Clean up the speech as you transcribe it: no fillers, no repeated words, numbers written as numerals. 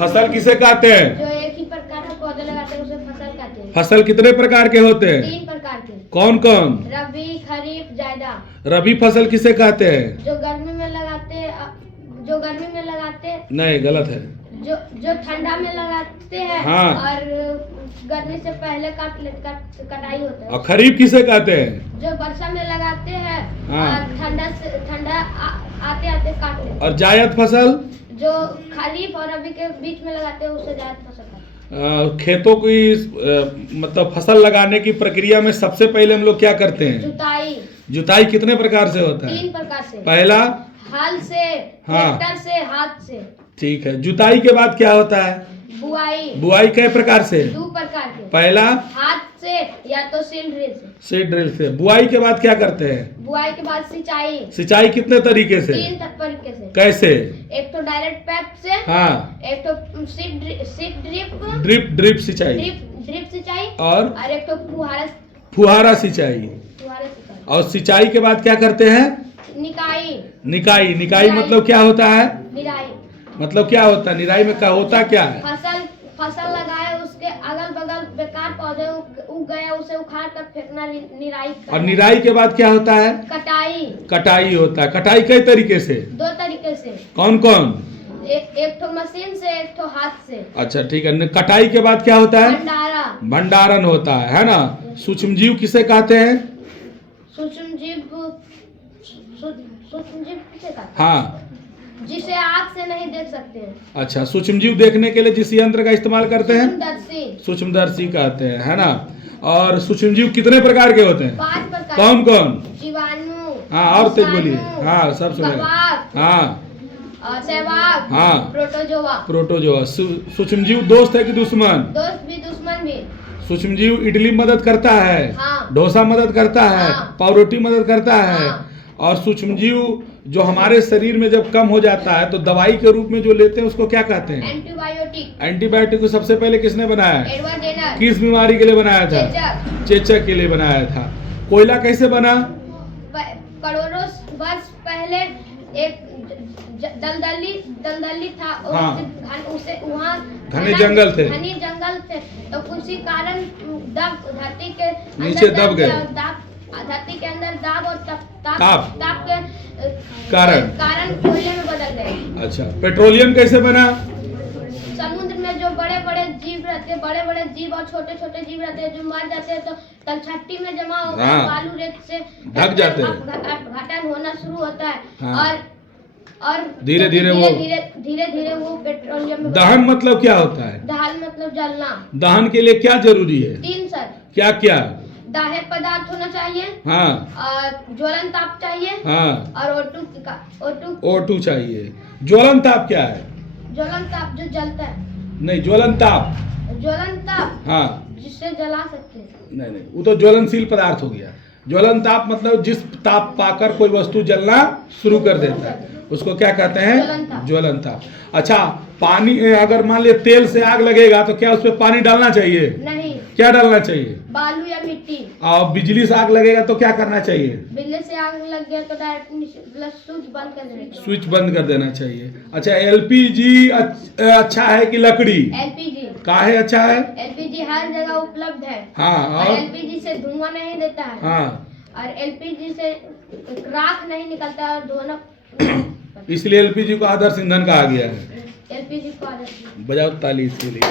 फसल किसे कहते हैं? जो एक ही प्रकार का पौधे लगाते हैं उसे फसल कहते हैं। फसल कितने प्रकार के होते हैं? 3 प्रकार के। कौन कौन? रबी, खरीफ, जायदा। रबी फसल किसे कहते हैं? जो गर्मी में लगाते नहीं, गलत है। जो ठंडा में लगाते हैं। हाँ। और गर्मी से पहले कटाई होता है। और खरीफ किसे कहते हैं? जो वर्षा में लगाते हैं। हाँ। और ठंडा आते आते काट लेते हैं। और जायद फसल? जो खरीफ और रबी के बीच में लगाते हैं उसे जायद फसल कहते हैं। खेतों की मतलब फसल लगाने की प्रक्रिया में सबसे पहले हम लोग क्या करते हैं? जुताई। जुताई कितने प्रकार से होता है? 3 प्रकार से। पहला? हल से, हाँ। ट्रैक्टर से, हाथ से। ठीक है। जुताई के बाद क्या होता है? बुआई। बुआई कई प्रकार से? 2 प्रकार के। पहला? हाथ से या तो सीड ड्रिल से। सीड ड्रिल से। बुआई के बाद क्या करते हैं? बुआई के बाद सिंचाई। सिंचाई कितने तरीके से? 3 तरीके से। कैसे? एक तो डायरेक्ट पैप से। हाँ। एक तो सीड ड्रिप सिंचाई। ड्रिप सिंचाई। और एक तो फुहारा सिंचाई। और सिंचाई के बाद क्या करते हैं? निकाई। निकाई मतलब क्या होता है? निराई। मतलब क्या होता है? निराई में क्या होता क्या है? फसल लगाए, उसके अगल बगल बेकार पौधे उग गए, उसे उखाड़ कर फेंकना निराई करना। और निराई के बाद क्या होता है? कटाई होता है। कटाई कई तरीके से? 2 तरीके से। कौन कौन? एक तो मशीन से, एक तो हाथ से। अच्छा, ठीक है। कटाई के बाद क्या होता है? भंडारण होता है ना? सूक्ष्म जीव किसे कहते हैं? सूक्ष्म जीव किसे कहते हैं? हाँ। जिसे आँख से नहीं देख सकते हैं। अच्छा, सूक्ष्म जीव देखने के लिए जिस यंत्र का इस्तेमाल करते हैं? सूक्ष्मदर्शी कहते हैं, है ना? और सूक्ष्म जीव कितने प्रकार के होते हैं? 5 प्रकार। कौन कौन? जीवाणु। हाँ, और तेज बोलिए। हाँ, सब सुनेगा। हाँ। सहवाग। हाँ। प्रोटोजोआ। सूक्ष्म जीव दोस्त है कि दुश्मन? दोस्त भी दुश्मन भी। सूक्ष्म जीव इडली मदद करता है। हाँ। डोसा मदद करता है। हाँ। पावरोटी मदद करता है। हाँ। और सूक्ष्म जीव जो हमारे शरीर में जब कम हो जाता है तो दवाई के रूप में जो लेते हैं उसको क्या कहते हैं? एंटीबायोटिक को सबसे पहले किसने बनाया? Edward Jenner. किस बीमारी के लिए बनाया था? चेचक के लिए बनाया था। कोयला कैसे बना? करोड़ों वर्ष पहले एक दलदली था। हाँ। उसे वहाँ घने जंगल थे। तो उसी कारण धरती के नीचे दब गए। धरती के अंदर दाब और ताप के कारण कोयले में बदल गए। अच्छा, पेट्रोलियम कैसे बना? समुद्र में जो बड़े बड़े जीव रहते हैं, बड़े बड़े जीव और छोटे छोटे जीव रहते हैं, जो मर जाते हैं तो तलछट्टी में जमा होकर हाँ। बालू रेत से ढक जाते हैं। घटन होना शुरू होता है। हाँ। और धीरे धीरे वो पेट्रोलियम में। दहन मतलब क्या होता है? दहन मतलब जलना। दहन के लिए क्या जरूरी है? 3 सर। क्या क्या? दाह्य पदार्थ होना चाहिए। हाँ। और ज्वलन ताप चाहिए। हाँ। और O2 चाहिए। ज्वलन ताप क्या है? ज्वलन ताप जो जलता है। नहीं, ज्वलन ताप। हाँ। जिससे जला सकते हैं। नहीं, वो तो ज्वलनशील पदार्थ हो गया। ज्वलन ताप मतलब जिस ताप पाकर कोई वस्तु जलना शुरू कर देता है उसको क्या कहते हैं? ज्वलन ताप। अच्छा, पानी अगर मान लिया तेल से आग लगेगा तो क्या उसमें पानी डालना चाहिए? नहीं। क्या डालना चाहिए? बालू या मिट्टी। और बिजली से आग लगेगा तो क्या करना चाहिए? बिजली से आग लग गया तो डायरेक्ट स्विच बंद कर देना चाहिए। स्विच बंद कर देना चाहिए। अच्छा, एलपीजी अच्छा है कि लकड़ी? एलपीजी। काहे अच्छा है? एलपीजी हर जगह उपलब्ध है। हाँ। और एलपीजी से धुआं नहीं देता है। हाँ। और एलपीजी से राख नहीं निकलता और धोना। इसलिए एलपीजी को आदर्श ईंधन कहा गया है। एलपीजी को आदर्श। बजाओ ताली इसके लिए।